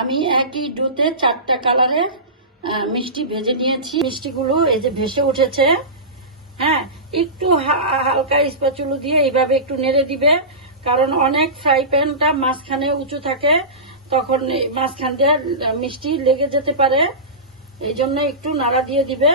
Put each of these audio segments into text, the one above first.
আমি একই ডোতে চারটা কালারে মিষ্টি ভেজে নিয়েছি। মিষ্টিগুলো এই যে ভেসে উঠেছে। হ্যাঁ একটু হালকা স্প্যাচুলো দিয়ে এইভাবে একটু নেড়ে দিবে, কারণ অনেক ফ্রাই প্যানটা মাঝখানে উঁচু থাকে, তখন মাঝখান দিয়ে মিষ্টি লেগে যেতে পারে। এই জন্য একটু নাড়া দিয়ে দিবে।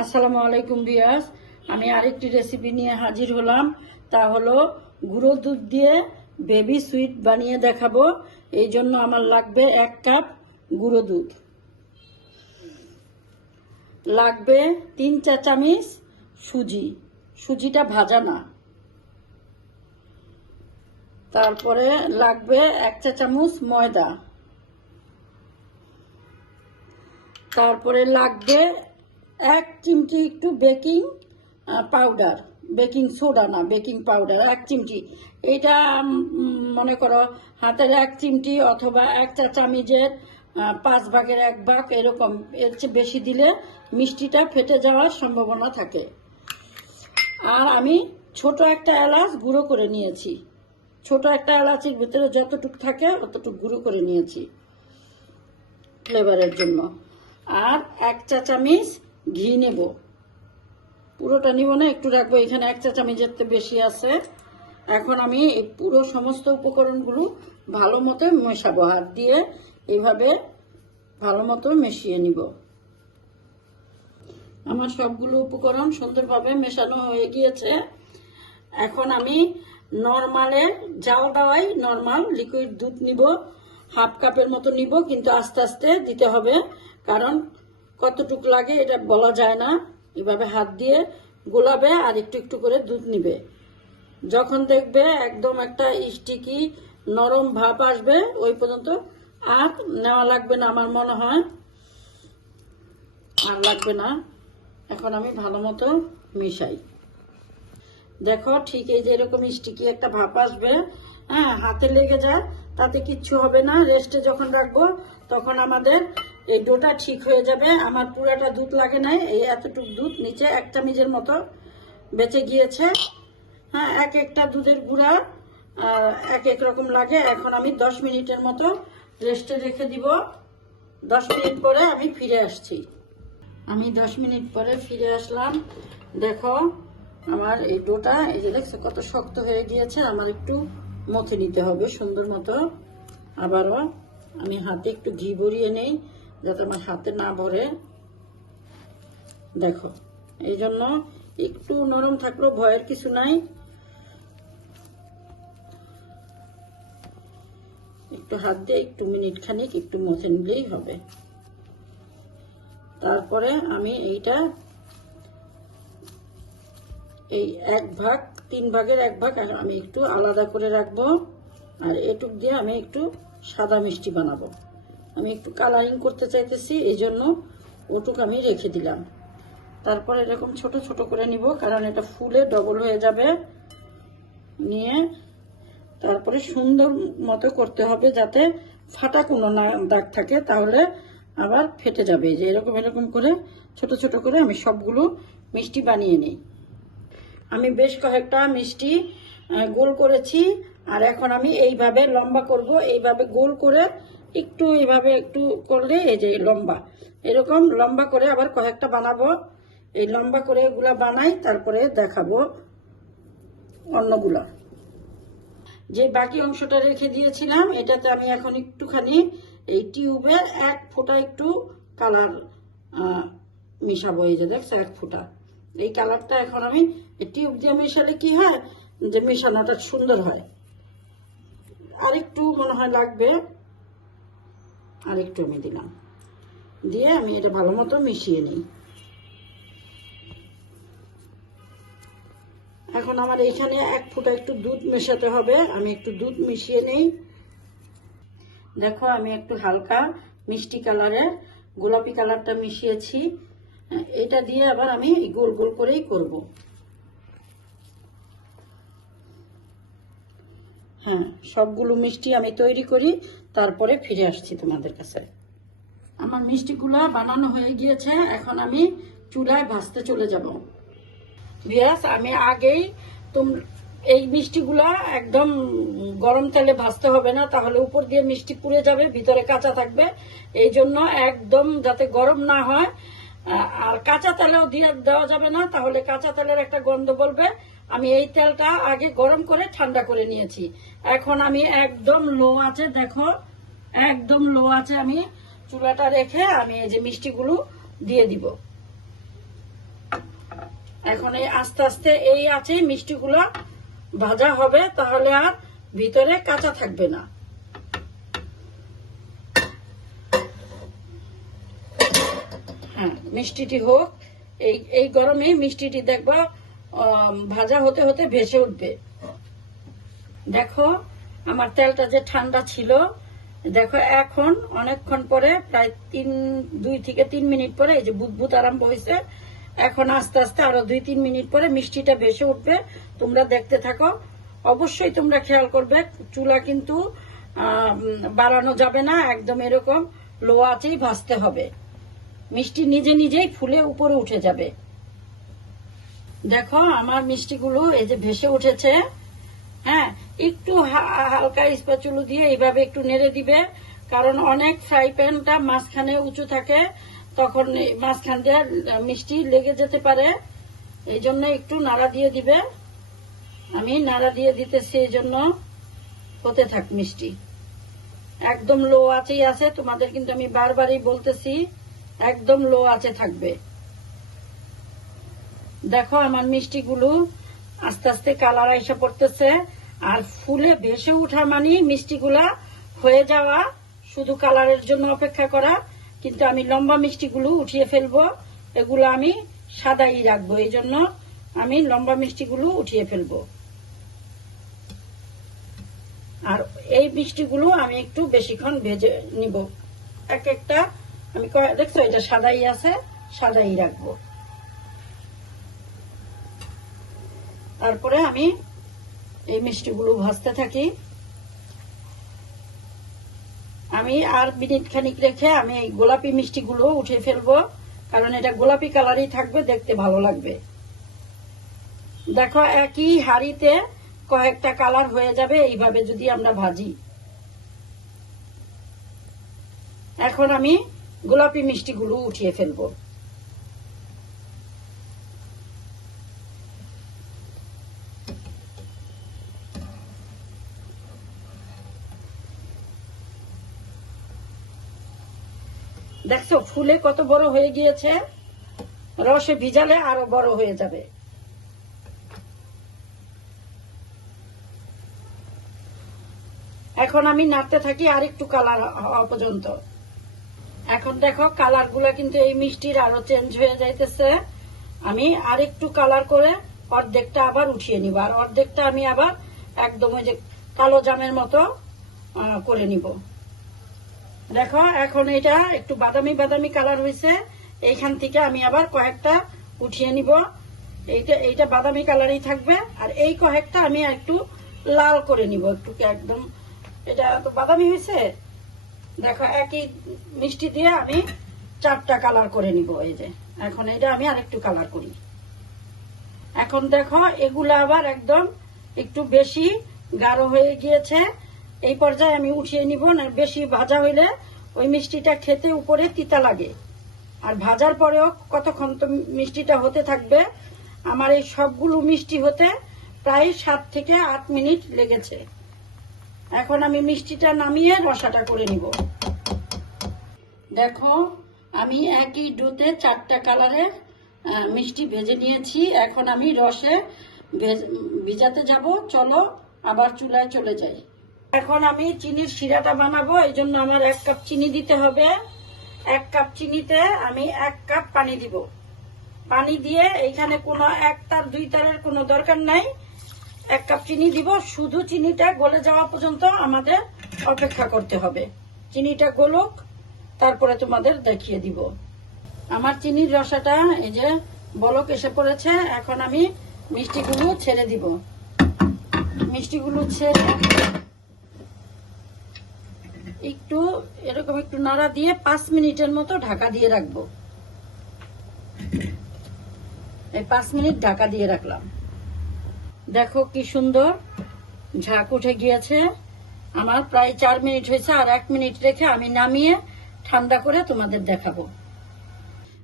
আসসালামু আলাইকুম বিয়াস। আমি আরেকটি রেসিপি নিয়ে হাজির হলাম। তা হলো গুঁড়ো দুধ দিয়ে বেবি সুইট বানিয়ে দেখাবো। এই জন্য আমার লাগবে এক কাপ গুঁড়ো দুধ। লাগবে তিন চা চামিচ সুজি। সুজিটা ভাজা না। তারপরে লাগবে এক চা চামচ ময়দা। তারপরে লাগবে এক চিমটি একটু বেকিং পাউডার বেকিং সোডা না বেকিং পাউডার এক চিমটি। এটা মনে করো হাতের এক চিমটি অথবা এক চা চামিচের আহ, পাঁচ ভাগের এক ভাগ এরকম। এর চেয়ে বেশি দিলে মিষ্টিটা ফেটে যাওয়ার সম্ভাবনা থাকে। আর আমি ছোট একটা এলাচ গুঁড়ো করে নিয়েছি। ছোট একটা এলাচের ভিতরে যতটুকু থাকে অতটুকু গুঁড়ো করে নিয়েছি ফ্লেভারের জন্য। আর এক চা চামিচ ঘি নেব। পুরোটা নিব না, একটু রাখব। এখানে এক চা চামিচের বেশি আছে। এখন আমি এই পুরো সমস্ত উপকরণগুলো ভালো মতো মেশাবো। হাত দিয়ে এভাবে ভালো মতো মিশিয়ে নিব। আমার সবগুলো উপকরণ সুন্দরভাবে মেশানো হয়ে গিয়েছে। এখন আমি নর্মালের জাল দেওয়াই নর্মাল লিকুইড দুধ নিব। হাফ কাপের মতো নিব, কিন্তু আস্তে আস্তে দিতে হবে। কারণ কতটুক লাগে এটা বলা যায় না। এভাবে হাত দিয়ে গোলাবে আর একটু একটু করে দুধ নিবে। যখন দেখবে একদম একটা স্টিকি নরম ভাব আসবে, ওই পর্যন্ত আর নেওয়া লাগবে না আমার মনে হয়। আর লাগবে না। এখন আমি ভালো মতো মিশাই। দেখো, ঠিক এই যে এরকম স্টিকি একটা ভাপ আসবে হ্যাঁ হাতে লেগে যায়, তাতে কিচ্ছু হবে না। রেস্টে যখন রাখব, তখন আমাদের এই ডোটা ঠিক হয়ে যাবে। আমার পুরাটা দুধ লাগে নাই, এই এতটুক দুধ। নিচে এক চামিচের মতো বেঁচে গিয়েছে। হ্যাঁ এক একটা দুধের গুঁড়া এক এক রকম লাগে। এখন আমি দশ মিনিটের মতো রেস্টে রেখে দিব। দশ মিনিট পরে আমি ফিরে আসছি। আমি দশ মিনিট পরে ফিরে আসলাম। দেখো, আমার এই ডোটা, এই যে দেখছ কত শক্ত হয়ে গিয়েছে। আমার একটু মথে নিতে হবে সুন্দর মতো। আবারও আমি হাতে একটু ঘি ভরিয়ে নেই। যাতে আমার হাতে না ভরে দেখো, এই জন্য একটু নরম থাকলেও ভয়ের কিছু নাই। একটু হাত দিয়ে একটু মিনিট খানিক একটু মথে নিলেই হবে। তারপরে আমি এইটা এই এক ভাগ, তিন ভাগের এক ভাগ আমি একটু আলাদা করে রাখব। আর এটুক দিয়ে আমি একটু সাদা মিষ্টি বানাবো। আমি একটু কালারিং করতে চাইতেছি এই জন্য ওটুক আমি রেখে দিলাম। তারপর এরকম ছোট ছোট করে নিব, কারণ এটা ফুলে ডবল হয়ে যাবে। নিয়ে তারপরে সুন্দর মতো করতে হবে যাতে ফাটা কোনো না দাগ থাকে, তাহলে আবার ফেটে যাবে। যে এরকম এরকম করে ছোট ছোট করে আমি সবগুলো মিষ্টি বানিয়ে নিই। আমি বেশ কয়েকটা মিষ্টি গোল করেছি, আর এখন আমি এইভাবে লম্বা করব, এইভাবে গোল করে একটু এইভাবে একটু করলে এই যে লম্বা, এরকম লম্বা করে আবার কয়েকটা বানাবো। এই লম্বা করে এগুলা বানাই, তারপরে দেখাবো অন্যগুলা। যে বাকি অংশটা রেখে দিয়েছিলাম, এটাতে আমি এখন একটুখানি এই টিউবের এক ফোঁটা একটু কালার মিশাবো। এই যে দেখছ, এক ফোঁটা। এই কালারটা এখন আমি টিউব দিয়ে মেশালে কি হয়? যে মেশানোটা সুন্দর হয়। আর একটু মনে হয় লাগবে। আরেকটু আমি দিলাম। দিয়ে আমি এটা ভালো মতো মিশিয়ে নিই। এখন আমার এখানে এক ফুটা একটু দুধ মেশাতে হবে। আমি একটু দুধ মিশিয়ে নিই। দেখো, আমি একটু হালকা মিষ্টি কালারের গোলাপি কালারটা মিশিয়েছি। এটা দিয়ে আবার আমি গোল গোল করেই করব। হ্যাঁ সবগুলো মিষ্টি আমি তৈরি করি। তারপরে ফিরে আসছি তোমাদের কাছে। আমার মিষ্টিগুলো বানানো হয়ে গিয়েছে এখন আমি চুলায় ভাজতে চলে যাব। বিয়াস আমি আগেই তোম এই মিষ্টিগুলা একদম গরম তেলে ভাজতে হবে না তাহলে উপর দিয়ে মিষ্টি পুড়ে যাবে ভিতরে কাঁচা থাকবে। এই জন্য একদম যাতে গরম না হয় আর কাঁচা তেলেও দিয়ে দেওয়া যাবে না, তাহলে কাঁচা তেলের একটা গন্ধ বলবে। আমি এই তেলটা আগে গরম করে ঠান্ডা করে নিয়েছি। এখন আমি একদম লো আছে, দেখো, একদম লো আছে আমি চুলাটা রেখে আমি এই যে মিষ্টিগুলো দিয়ে দিব। এখন এই আস্তে আস্তে এই আছে, মিষ্টিগুলো ভাজা হবে, তাহলে আর ভিতরে কাঁচা থাকবে না। হ্যাঁ মিষ্টিটি হোক, এই এই গরমে মিষ্টিটি দেখবা ভাজা হতে হতে ভেসে উঠবে। দেখো, আমার তেলটা যে ঠান্ডা ছিল, দেখো, এখন অনেকক্ষণ পরে, প্রায় তিন, দুই থেকে তিন মিনিট পরে, এই যে বুদবুদ আরম্ভ হয়েছে, এখন আস্তে আস্তে আরও দুই, তিন মিনিট পরে মিষ্টিটা ভেসে উঠবে। তোমরা দেখতে থাকো। অবশ্যই তোমরা খেয়াল করবে, চুলা কিন্তু বাড়ানো যাবে না, একদম এরকম লো আঁচেই ভাজতে হবে। মিষ্টি নিজে নিজেই ফুলে উপরে উঠে যাবে। দেখো, আমার মিষ্টিগুলো এই যে ভেসে উঠেছে। হ্যাঁ একটু হালকা স্প্যাচুলো দিয়ে এইভাবে একটু নেড়ে দিবে, কারণ অনেক ফ্রাই প্যানটা মাঝখানে উঁচু থাকে, তখন মাঝখান দিয়ে মিষ্টি লেগে যেতে পারে। এই জন্য একটু নাড়া দিয়ে দিবে। আমি নাড়া দিয়ে দিতেছি এই জন্য। হতে থাক মিষ্টি। একদম লো আছেই আছে, তোমাদের কিন্তু আমি বারবারই বলতেছি। একদম লো আছে থাকবে। দেখো আমার মিষ্টিগুলো আস্তে আস্তে কালার এসে পড়তেছে, আর ফুলে ভেসে ওঠা মানে মিষ্টিগুলা হয়ে যাওয়া শুধু কালারের জন্য অপেক্ষা করা, কিন্তু আমি লম্বা মিষ্টিগুলো উঠিয়ে ফেলব, এগুলো আমি সাদাই রাখব এই জন্য আমি লম্বা মিষ্টিগুলো উঠিয়ে ফেলব। আর এই মিষ্টিগুলো আমি একটু বেশিক্ষণ ভেজে নিব। এক একটা আমি দেখছ, এটা সাদাই আছে, সাদাই রাখব। তারপরে আমি এই মিষ্টিগুলো ভাজতে থাকি। আমি আর মিনিট খানিক রেখে আমি এই গোলাপি মিষ্টিগুলো উঠে ফেলব, কারণ এটা গোলাপি কালারই থাকবে, দেখতে ভালো লাগবে। দেখো, একই হাড়িতে কয়েকটা কালার হয়ে যাবে, এইভাবে যদি আমরা ভাজি। এখন আমি গোলাপি মিষ্টিগুলো উঠিয়ে ফেলব। দেখছ, ফুলে কত বড় হয়ে গিয়েছে, রসে ভিজালে আরও বড় হয়ে যাবে। এখন আমি নাড়তে থাকি আর একটু কালার হওয়া পর্যন্ত। এখন দেখো কালারগুলা কিন্তু এই মিষ্টির আরও চেঞ্জ হয়ে যাইতেছে। আমি আর একটু কালার করে অর্ধেকটা আবার উঠিয়ে নিব, আর অর্ধেকটা আমি আবার একদম ওই যে কালো জামের মতো করে নিব। দেখো এখন এটা একটু বাদামি বাদামি কালার হয়েছে এইখান থেকে আমি আবার কয়েকটা উঠিয়ে নিব। এইটা এইটা বাদামি কালারই থাকবে, আর এই কয়েকটা আমি একটু লাল করে নিব। একটু একদম, এটা তো বাদামি হয়েছে দেখো, একই মিষ্টি দিয়ে আমি চারটা কালার করে নিব এই যে। এখন এটা আমি আরেকটু কালার করি। এখন দেখো, এগুলা আবার একদম একটু বেশি গাঢ় হয়ে গিয়েছে। এই পর্যায়ে আমি উঠিয়ে নিব, না, বেশি ভাজা হইলে ওই মিষ্টিটা খেতে উপরে তিতা লাগে। আর ভাজার পরেও কতক্ষণ তো মিষ্টিটা হতে থাকবে, আমার এই সবগুলো মিষ্টি হতে প্রায় সাত থেকে আট মিনিট লেগেছে। এখন আমি মিষ্টিটা নামিয়ে রসাটা করে নিব। দেখো আমি একই ডোতে চারটা কালারের আহ, মিষ্টি ভেজে নিয়েছি। এখন আমি রসে ভেজ- ভিজাতে যাব। চলো আবার চুলায় চলে যাই। এখন আমি চিনির শিরাটা বানাবো এই জন্য আমার এক কাপ চিনি দিতে হবে। এক কাপ চিনিতে আমি এক কাপ পানি দিব। পানি দিয়ে এইখানে কোনো এক তার দুই তারের কোনো দরকার নাই। এক কাপ চিনি দিব। শুধু চিনিটা গলে যাওয়া পর্যন্ত আমাদের অপেক্ষা করতে হবে। চিনিটা গলুক, তারপরে তোমাদের দেখিয়ে দিব। আমার চিনির রসাটা এই যে বলক এসে পড়েছে, এখন আমি মিষ্টিগুলো ছেড়ে দিব। মিষ্টিগুলো ছেড়ে একটু, এরকম একটু নাড়া দিয়ে পাঁচ মিনিটের মতো ঢাকা দিয়ে রাখব। এই পাঁচ মিনিট ঢাকা দিয়ে রাখলাম। দেখো কি সুন্দর। ঝাঁক উঠে গিয়েছে। আমার প্রায় চার মিনিট হয়েছে, আর এক মিনিট রেখে আমি নামিয়ে ঠান্ডা করে তোমাদের দেখাবো।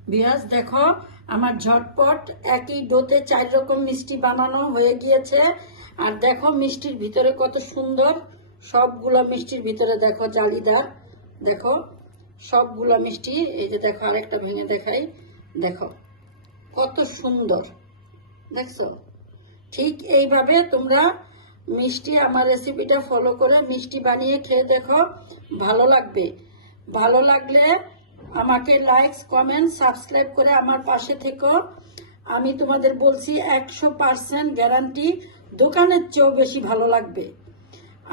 বিয়াস, দেখো, আমার ঝটপট একই ডোতে চার রকম মিষ্টি বানানো হয়ে গিয়েছে। আর দেখো, মিষ্টির ভিতরে কত সুন্দর সবগুলো মিষ্টির ভিতরে দেখো, জালিদার। দেখো, সবগুলো মিষ্টি, এই যে দেখো, আরেকটা ভেঙে দেখাই। দেখো, কত সুন্দর। দেখছ? ঠিক এইভাবে তোমরা মিষ্টি আমার রেসিপিটা ফলো করে মিষ্টি বানিয়ে খেয়ে দেখো, ভালো লাগবে। ভালো লাগলে আমাকে লাইকস কমেন্ট সাবস্ক্রাইব করে আমার পাশে থেকো। আমি তোমাদের বলছি একশো পার্সেন্ট গ্যারান্টি দোকানের চেয়েও বেশি ভালো লাগবে।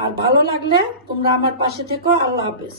আর ভালো লাগলে তোমরা আমার পাশে থেকো। আল্লাহ হাফেজ।